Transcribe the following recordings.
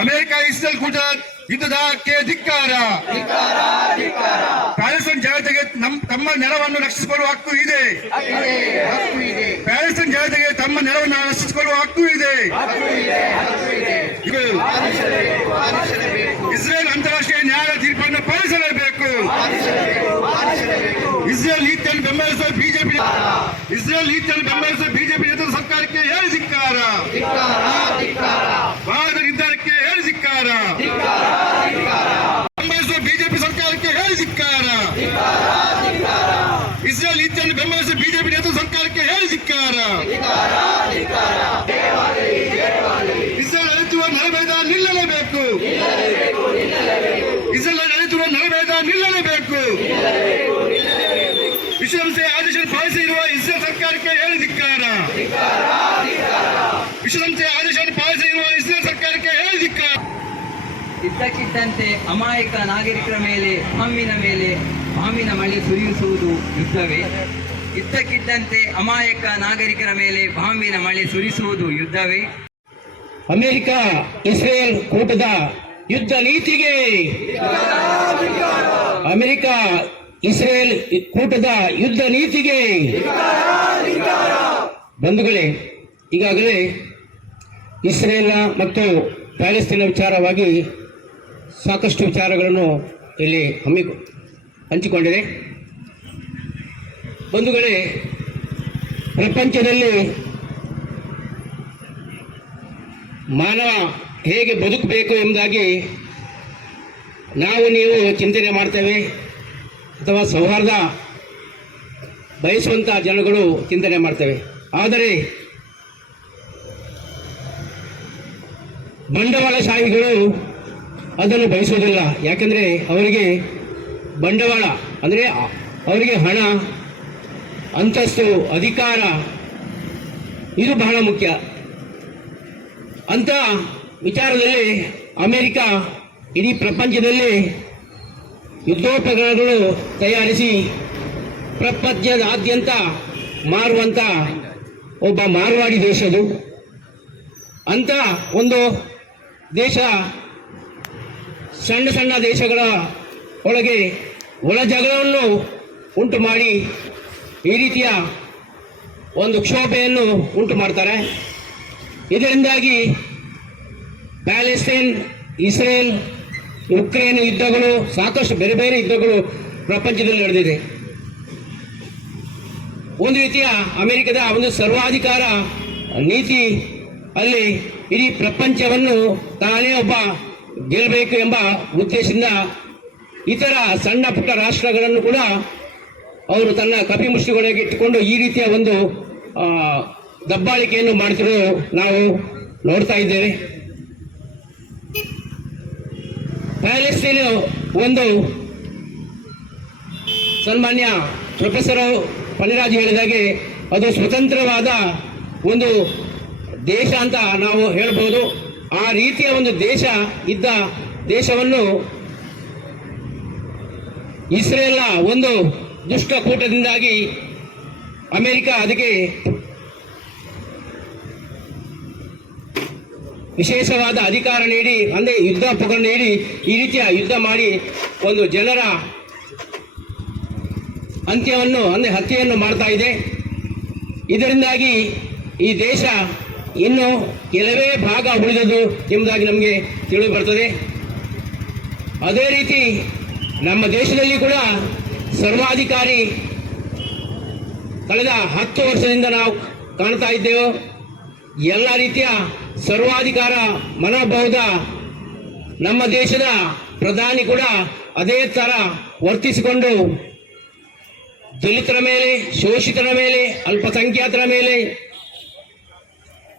America Israel ಕೂಟ ಯುದ್ಧಕ್ಕೆ ಧಿಕ್ಕಾರ. ಪ್ಯಾಲೆಸ್ಟೈನ್ ಜನತೆಗೆ ತಮ್ಮ ನೆಲವನ್ನು ರಕ್ಷಿಸಿಕೊಳ್ಳುವ ಹಕ್ಕು ಇದೆ. ಪ್ಯಾಲೆಸ್ಟೈನ್ ಜನತೆಗೆ ತಮ್ಮ ನೆಲವನ್ನು ರಕ್ಷಿಸಿಕೊಳ್ಳುವ ಹಕ್ಕು ಇದೆ. ಇಸ್ರೇಲ್ ನೀತಿಯನ್ನು ಬೆಂಬಲಿಸುವ ಬಿಜೆಪಿ ಇಸ್ರೇಲ್ ನೀತಿಯನ್ನು ಬೆಂಬಲಿಸುವ ಬಿಜೆಪಿ ನೇತೃತ್ವ ಸರ್ಕಾರಕ್ಕೆ ಹೇಳಿ ಧಿಕ್ಕಾರ? ಭಾರತ ನಿರ್ಧಾರಕ್ಕೆ ಹೇಳಿ ಧಿಕ್ಕಾರ? ಬೆಂಬಲಿಸುವ ಬಿಜೆಪಿ ಸರ್ಕಾರಕ್ಕೆ ಹೇಳಿ ಧಿಕ್ಕಾರ? ಇಸ್ರೇಲ್ ನೀತಿಯನ್ನು ಬೆಂಬಲಿಸುವ ಬಿಜೆಪಿ ನೇತೃತ್ವ ಸರ್ಕಾರಕ್ಕೆ ಹೇಳಿ ಧಿಕ್ಕಾರ? ಇಸ್ರೇಲ್ ನಡೆಸುವ ನರಭೇದ ನಿಲ್ಲಲೇಬೇಕು. ಇಸ್ರೇಲ್ ನಡೆಸುವ ನರಭೇದ ನಿಲ್ಲಲೇಬೇಕು. ವಿಶ್ವಸಂಸ್ಥೆಯ ಆದೇಶ ಪಾಲಿಸಿರುವ ಇಸ್ರೇಲ್ ಸರ್ಕಾರಕ್ಕೆ ಹೇಳಿ ಧಿಕ್ಕಾರ. ವಿಶ್ವಸಂಸ್ಥೆಯ ಆದೇಶ ಪಾಲಿಸಿರುವ ಇಸ್ರೇಲ್ ಸರ್ಕಾರಕ್ಕೆ ಹೇಳಿ ಧಿಕ್ಕಾರ. ಇದ್ದಕ್ಕಿದ್ದಂತೆ ಅಮಾಯಕ ನಾಗರಿಕರ ಮೇಲೆ ಹಮ್ಮಿನ ಮೇಲೆ ಬಾಂಬಿನ ಮಳೆ ಸುರಿಸುವುದು ಯುದ್ಧವೇ? ಇದ್ದಕ್ಕಿದ್ದಂತೆ ಅಮಾಯಕ ನಾಗರಿಕರ ಮೇಲೆ ಬಾಂಬಿನ ಮಳೆ ಸುರಿಸುವುದು ಯುದ್ಧವೇ? ಅಮೆರಿಕ ಇಸ್ರೇಲ್ ಕೂಟದ ಯುದ್ಧ ನೀತಿಗೆ. ಅಮೆರಿಕ ಇಸ್ರೇಲ್ ಕೂಟದ ಯುದ್ಧ ನೀತಿಗೆ ಬಂಧುಗಳೇ, ಈಗಾಗಲೇ ಇಸ್ರೇಲ್ನ ಮತ್ತು ಪ್ಯಾಲೆಸ್ತೀನ ವಿಚಾರವಾಗಿ ಸಾಕಷ್ಟು ವಿಚಾರಗಳನ್ನು ಇಲ್ಲಿ ಹಮ್ಮಿ ಹಂಚಿಕೊಂಡಿದೆ. ಬಂಧುಗಳೇ, ಪ್ರಪಂಚದಲ್ಲಿ ಮಾನವ ಹೇಗೆ ಬದುಕಬೇಕು ಎಂಬುದಾಗಿ ನಾವು ನೀವು ಚಿಂತನೆ ಮಾಡ್ತೇವೆ. ಅಥವಾ ಸೌಹಾರ್ದ ಬಯಸುವಂಥ ಜನಗಳು ಚಿಂತನೆ ಮಾಡ್ತೇವೆ. ಆದರೆ ಬಂಡವಾಳಶಾಹಿಗಳು ಅದನ್ನು ಬಯಸುವುದಿಲ್ಲ. ಯಾಕೆಂದರೆ ಅವರಿಗೆ ಬಂಡವಾಳ, ಅಂದರೆ ಅವರಿಗೆ ಹಣ, ಅಂತಸ್ತು, ಅಧಿಕಾರ, ಇದು ಬಹಳ ಮುಖ್ಯ. ಅಂತ ವಿಚಾರದಲ್ಲಿ ಅಮೆರಿಕ ಇಡೀ ಪ್ರಪಂಚದಲ್ಲಿ ಯುದ್ಧೋಪಕರಣಗಳು ತಯಾರಿಸಿ ಪ್ರಪಂಚದಾದ್ಯಂತ ಮಾರುವಂಥ ಒಬ್ಬ ಮಾರ್ವಾಡಿ ದೇಶದು ಅಂತ ಒಂದು ದೇಶ ಸಣ್ಣ ಸಣ್ಣ ದೇಶಗಳ ಒಳಗೆ ಒಳ ಜಗಳವನ್ನು ಉಂಟು ಮಾಡಿ ಈ ರೀತಿಯ ಒಂದು ಕ್ಷೋಭೆಯನ್ನು ಉಂಟು ಮಾಡ್ತಾರೆ. ಇದರಿಂದಾಗಿ ಪ್ಯಾಲೆಸ್ತೈನ್ ಇಸ್ರೇಲ್ ಉಕ್ರೇನ್ ಯುದ್ಧಗಳು, ಸಾಕಷ್ಟು ಬೇರೆ ಬೇರೆ ಯುದ್ಧಗಳು ಪ್ರಪಂಚದಲ್ಲಿ ನಡೆದಿದೆ. ಒಂದು ರೀತಿಯ ಅಮೆರಿಕದ ಒಂದು ಸರ್ವಾಧಿಕಾರ ನೀತಿ ಅಲ್ಲಿ ಇಡೀ ಪ್ರಪಂಚವನ್ನು ತಾನೇ ಒಬ್ಬ ಗೆಲ್ಲಬೇಕು ಎಂಬ ಉದ್ದೇಶದಿಂದ ಇತರ ಸಣ್ಣ ಪುಟ್ಟ ರಾಷ್ಟ್ರಗಳನ್ನು ಕೂಡ ಅವರು ತನ್ನ ಕಪಿಮುಷ್ಟಿಗೊಳಗೆ ಇಟ್ಟುಕೊಂಡು ಈ ರೀತಿಯ ಒಂದು ದಬ್ಬಾಳಿಕೆಯನ್ನು ಮಾಡ್ತಿರೋದು ನಾವು ನೋಡ್ತಾ ಇದ್ದೇವೆ. ಪ್ಯಾಲೆಸ್ತೀನ್ ಒಂದು ಸನ್ಮಾನ್ಯ ಪ್ರೊಫೆಸರ್ ಪಣಿರಾಜ್ ಹೇಳಿದಾಗೆ, ಅದು ಸ್ವತಂತ್ರವಾದ ಒಂದು ದೇಶ ಅಂತ ನಾವು ಹೇಳ್ಬೋದು. ಆ ರೀತಿಯ ಒಂದು ದೇಶ ಇದ್ದ ದೇಶವನ್ನು ಇಸ್ರೇಲ್ನ ಒಂದು ದುಷ್ಟಕೂಟದಿಂದಾಗಿ ಅಮೆರಿಕ ಅದಕ್ಕೆ ವಿಶೇಷವಾದ ಅಧಿಕಾರ ನೀಡಿ ಅಂದರೆ ಯುದ್ಧ ಉಪಕರಣ ನೀಡಿ ಈ ರೀತಿಯ ಯುದ್ಧ ಮಾಡಿ ಒಂದು ಜನರ ಅಂತ್ಯವನ್ನು ಅಂದರೆ ಹತ್ಯೆಯನ್ನು ಮಾಡ್ತಾ ಇದೆ. ಇದರಿಂದಾಗಿ ಈ ದೇಶ ಇನ್ನು ಕೆಲವೇ ಭಾಗ ಉಳಿದದ್ದು ಎಂಬುದಾಗಿ ನಮಗೆ ತಿಳಿದು ಬರ್ತದೆ ಅದೇ ರೀತಿ ನಮ್ಮ ದೇಶದಲ್ಲಿ ಕೂಡ ಸರ್ವಾಧಿಕಾರಿ ಕಳೆದ ಹತ್ತು ವರ್ಷದಿಂದ ನಾವು ಕಾಣ್ತಾ ಇದ್ದೇವೆ. ಎಲ್ಲ ರೀತಿಯ ಸರ್ವಾಧಿಕಾರ, ಮನೋಭಾವದ ನಮ್ಮ ದೇಶದ ಪ್ರಧಾನಿ ಕೂಡ ಅದೇ ಥರ ವರ್ತಿಸಿಕೊಂಡು ದಲಿತರ ಮೇಲೆ, ಶೋಷಿತರ ಮೇಲೆ, ಅಲ್ಪಸಂಖ್ಯಾತರ ಮೇಲೆ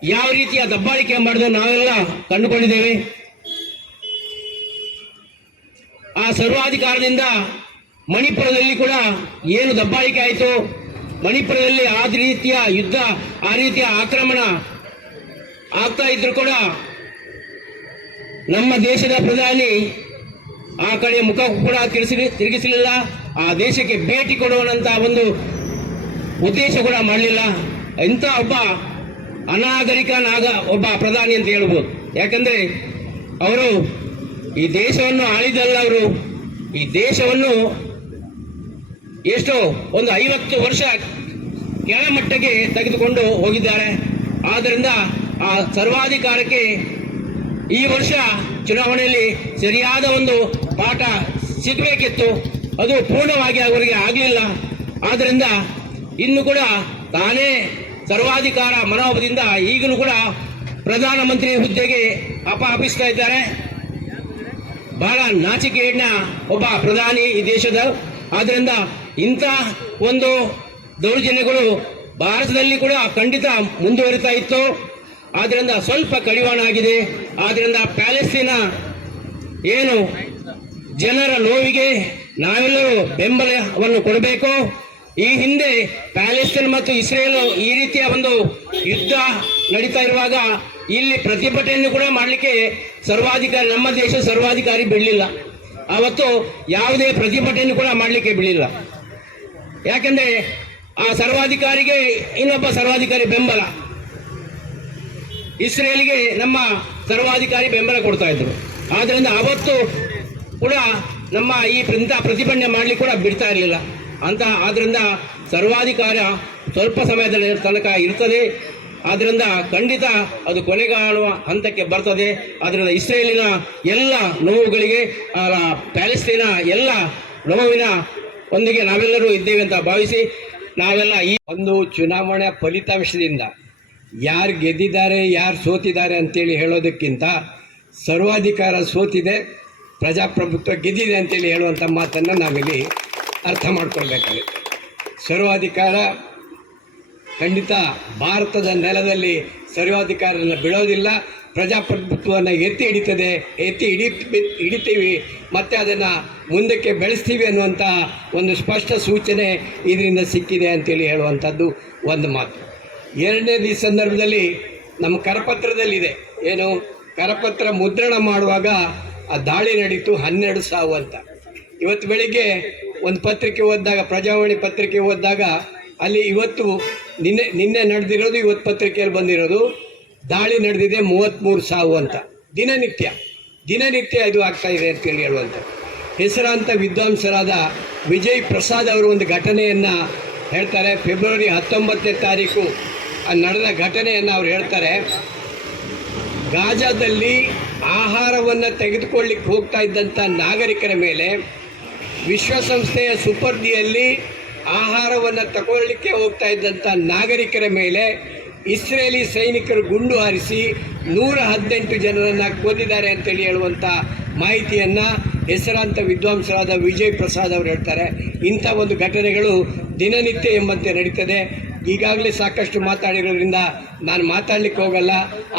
ಯಾವ ರೀತಿಯ ದಬ್ಬಾಳಿಕೆ ಮಾಡಿದ್ರು ನಾವೆಲ್ಲ ಕಂಡುಕೊಂಡಿದ್ದೇವೆ. ಆ ಸರ್ವಾಧಿಕಾರದಿಂದ ಮಣಿಪುರದಲ್ಲಿ ಕೂಡ ಏನು ದಬ್ಬಾಳಿಕೆ ಆಯಿತು? ಮಣಿಪುರದಲ್ಲಿ ಆ ರೀತಿಯ ಯುದ್ಧ, ಆ ರೀತಿಯ ಆಕ್ರಮಣ ಆಗ್ತಾ ಇದ್ರು ಕೂಡ ನಮ್ಮ ದೇಶದ ಪ್ರಧಾನಿ ಆ ಕಡೆ ಮುಖ ಕೂಡ ತಿರುಗಿಸಿ ತಿರುಗಿಸಲಿಲ್ಲ. ಆ ದೇಶಕ್ಕೆ ಭೇಟಿ ಕೊಡುವಂತ ಒಂದು ಉದ್ದೇಶ ಕೂಡ ಮಾಡಲಿಲ್ಲ. ಇಂಥ ಒಬ್ಬ ಅನಾಗರಿಕನಾಗ ಒಬ್ಬ ಪ್ರಧಾನಿ ಅಂತ ಹೇಳ್ಬೋದು. ಯಾಕಂದ್ರೆ ಅವರು ಈ ದೇಶವನ್ನು ಆಳಿದಲ್ಲ ಅವರು. ಈ ದೇಶವನ್ನು ಎಷ್ಟೋ ಒಂದು ಐವತ್ತು ವರ್ಷ ಕೆಳಮಟ್ಟಕ್ಕೆ ತೆಗೆದುಕೊಂಡು ಹೋಗಿದ್ದಾರೆ. ಆದ್ದರಿಂದ ಆ ಸರ್ವಾಧಿಕಾರಕ್ಕೆ ಈ ವರ್ಷ ಚುನಾವಣೆಯಲ್ಲಿ ಸರಿಯಾದ ಒಂದು ಪಾಠ ಸಿಗಬೇಕಿತ್ತು. ಅದು ಪೂರ್ಣವಾಗಿ ಅವರಿಗೆ ಆಗಲಿಲ್ಲ. ಆದ್ದರಿಂದ ಇನ್ನು ಕೂಡ ತಾನೇ ಸರ್ವಾಧಿಕಾರ ಮನೋಭಾವದಿಂದ ಈಗಲೂ ಕೂಡ ಪ್ರಧಾನಮಂತ್ರಿ ಹುದ್ದೆಗೆ ಅಪಹಪಿಸ್ತಾ ಇದ್ದಾರೆ. ಬಹಳ ನಾಚಿಕೆಯನ್ನ ಒಬ್ಬ ಪ್ರಧಾನಿ ಈ ದೇಶದ. ಆದ್ದರಿಂದ ಇಂಥ ಒಂದು ದೌರ್ಜನ್ಯಗಳು ಭಾರತದಲ್ಲಿ ಕೂಡ ಖಂಡಿತ ಮುಂದುವರಿತಾ ಇತ್ತು. ಆದ್ದರಿಂದ ಸ್ವಲ್ಪ ಕಡಿವಾಣ ಆಗಿದೆ. ಆದ್ದರಿಂದ ಪ್ಯಾಲೆಸ್ಸಿನ ಏನು ಜನರ ನೋವಿಗೆ ನಾವೆಲ್ಲರೂ ಬೆಂಬಲವನ್ನು ಕೊಡಬೇಕು. ಈ ಹಿಂದೆ ಪ್ಯಾಲೆಸ್ತೀನ್ ಮತ್ತು ಇಸ್ರೇಲ್ ಈ ರೀತಿಯ ಒಂದು ಯುದ್ಧ ನಡೀತಾ ಇರುವಾಗ ಇಲ್ಲಿ ಪ್ರತಿಭಟನೆಯನ್ನು ಕೂಡ ಮಾಡಲಿಕ್ಕೆ ಸರ್ವಾಧಿಕಾರಿ, ನಮ್ಮ ದೇಶ ಸರ್ವಾಧಿಕಾರಿ ಬಿಡಲಿಲ್ಲ. ಅವತ್ತು ಯಾವುದೇ ಪ್ರತಿಭಟನೆಯನ್ನು ಕೂಡ ಮಾಡಲಿಕ್ಕೆ ಬಿಡಲಿಲ್ಲ. ಯಾಕೆಂದರೆ ಆ ಸರ್ವಾಧಿಕಾರಿಗೆ ಇನ್ನೊಬ್ಬ ಸರ್ವಾಧಿಕಾರಿ ಬೆಂಬಲ. ಇಸ್ರೇಲ್ಗೆ ನಮ್ಮ ಸರ್ವಾಧಿಕಾರಿ ಬೆಂಬಲ ಕೊಡ್ತಾ ಇದ್ರು. ಆದ್ದರಿಂದ ಅವತ್ತು ಕೂಡ ನಮ್ಮ ಈ ಇಂಥ ಪ್ರತಿಭಟನೆ ಮಾಡಲಿಕ್ಕೆ ಕೂಡ ಬಿಡ್ತಾ ಇರಲಿಲ್ಲ. ಅಂತ ಆದ್ದರಿಂದ ಸರ್ವಾಧಿಕಾರ ಸ್ವಲ್ಪ ಸಮಯದಲ್ಲಿ ತನಕ ಇರ್ತದೆ. ಆದ್ದರಿಂದ ಖಂಡಿತ ಅದು ಕೊನೆಗಾಣುವ ಹಂತಕ್ಕೆ ಬರ್ತದೆ. ಆದ್ದರಿಂದ ಇಸ್ರೇಲಿನ ಎಲ್ಲ ನೋವುಗಳಿಗೆ ಪ್ಯಾಲೆಸ್ಟೈನ ಎಲ್ಲ ನೋವಿನ ಒಂದಿಗೆ ನಾವೆಲ್ಲರೂ ಇದ್ದೇವೆ ಅಂತ ಭಾವಿಸಿ ನಾವೆಲ್ಲ ಈ ಒಂದು ಚುನಾವಣೆ ಫಲಿತಾಂಶದಿಂದ ಯಾರು ಗೆದ್ದಿದ್ದಾರೆ, ಯಾರು ಸೋತಿದ್ದಾರೆ ಅಂತೇಳಿ ಹೇಳೋದಕ್ಕಿಂತ ಸರ್ವಾಧಿಕಾರ ಸೋತಿದೆ, ಪ್ರಜಾಪ್ರಭುತ್ವ ಗೆದ್ದಿದೆ ಅಂತೇಳಿ ಹೇಳುವಂಥ ಮಾತನ್ನು ನಾವಿಲ್ಲಿ ಅರ್ಥ ಮಾಡ್ಕೊಳ್ಬೇಕಾಗುತ್ತೆ. ಸರ್ವಾಧಿಕಾರ ಖಂಡಿತ ಭಾರತದ ನೆಲದಲ್ಲಿ ಸರ್ವಾಧಿಕಾರನ ಬಿಡೋದಿಲ್ಲ ಪ್ರಜಾಪ್ರಭುತ್ವವನ್ನು ಎತ್ತಿ ಹಿಡಿತದೆ, ಎತ್ತಿ ಹಿಡಿ ಹಿಡಿತೀವಿ, ಮತ್ತು ಅದನ್ನು ಮುಂದಕ್ಕೆ ಬೆಳೆಸ್ತೀವಿ ಅನ್ನುವಂಥ ಒಂದು ಸ್ಪಷ್ಟ ಸೂಚನೆ ಇದರಿಂದ ಸಿಕ್ಕಿದೆ ಅಂತೇಳಿ ಹೇಳುವಂಥದ್ದು ಒಂದು ಮಾತು. ಎರಡನೇದು ಈ ಸಂದರ್ಭದಲ್ಲಿ ನಮ್ಮ ಕರಪತ್ರದಲ್ಲಿದೆ. ಏನು? ಕರಪತ್ರ ಮುದ್ರಣ ಮಾಡುವಾಗ ಆ ದಾಳಿ ನಡೀತು ಹನ್ನೆರಡು ಸಾವು ಅಂತ. ಇವತ್ತು ಬೆಳಿಗ್ಗೆ ಒಂದು ಪತ್ರಿಕೆ ಓದಿದಾಗ, ಪ್ರಜಾವಾಣಿ ಪತ್ರಿಕೆ ಓದಿದಾಗ ಅಲ್ಲಿ ಇವತ್ತು ನಿನ್ನೆ ನಿನ್ನೆ ನಡೆದಿರೋದು, ಇವತ್ತು ಪತ್ರಿಕೆಯಲ್ಲಿ ಬಂದಿರೋದು ದಾಳಿ ನಡೆದಿದೆ ಮೂವತ್ತ್ಮೂರು ಸಾವು ಅಂತ. ದಿನನಿತ್ಯ. ದಿನನಿತ್ಯ ಇದು ಆಗ್ತಾ ಇದೆ ಅಂತೇಳಿ ಹೇಳುವಂಥ ಹೆಸರಾಂತ ವಿದ್ವಾಂಸರಾದ ವಿಜಯ್ ಪ್ರಸಾದ್ ಅವರು ಒಂದು ಘಟನೆಯನ್ನು ಹೇಳ್ತಾರೆ. ಫೆಬ್ರವರಿ ಹತ್ತೊಂಬತ್ತನೇ ತಾರೀಕು ನಡೆದ ಘಟನೆಯನ್ನು ಅವ್ರು ಹೇಳ್ತಾರೆ ಗಾಜಾದಲ್ಲಿ ಆಹಾರವನ್ನು ತೆಗೆದುಕೊಳ್ಳಿಕ್ಕೆ ಹೋಗ್ತಾ ಇದ್ದಂಥ ನಾಗರಿಕರ ಮೇಲೆ ವಿಶ್ವಸಂಸ್ಥೆಯ ಸುಪರ್ದಿಯಲ್ಲಿ ಆಹಾರವನ್ನು ತಗೊಳ್ಳಿಕ್ಕೆ ಹೋಗ್ತಾ ಇದ್ದಂಥ ನಾಗರಿಕರ ಮೇಲೆ ಇಸ್ರೇಲಿ ಸೈನಿಕರು ಗುಂಡು ಹಾರಿಸಿ ನೂರ ಹದಿನೆಂಟು ಜನರನ್ನು ಕೊಂದಿದ್ದಾರೆ ಅಂತೇಳಿ ಹೇಳುವಂಥ ಮಾಹಿತಿಯನ್ನು ಹೆಸರಾಂತ ವಿದ್ವಾಂಸರಾದ ವಿಜಯ್ ಪ್ರಸಾದ್ ಅವರು ಹೇಳ್ತಾರೆ. ಇಂಥ ಒಂದು ಘಟನೆಗಳು ದಿನನಿತ್ಯ ಎಂಬಂತೆ ನಡೀತದೆ. ಈಗಾಗಲೇ ಸಾಕಷ್ಟು ಮಾತಾಡಿರೋದ್ರಿಂದ ನಾನು ಮಾತಾಡಲಿಕ್ಕೆ ಹೋಗಲ್ಲ.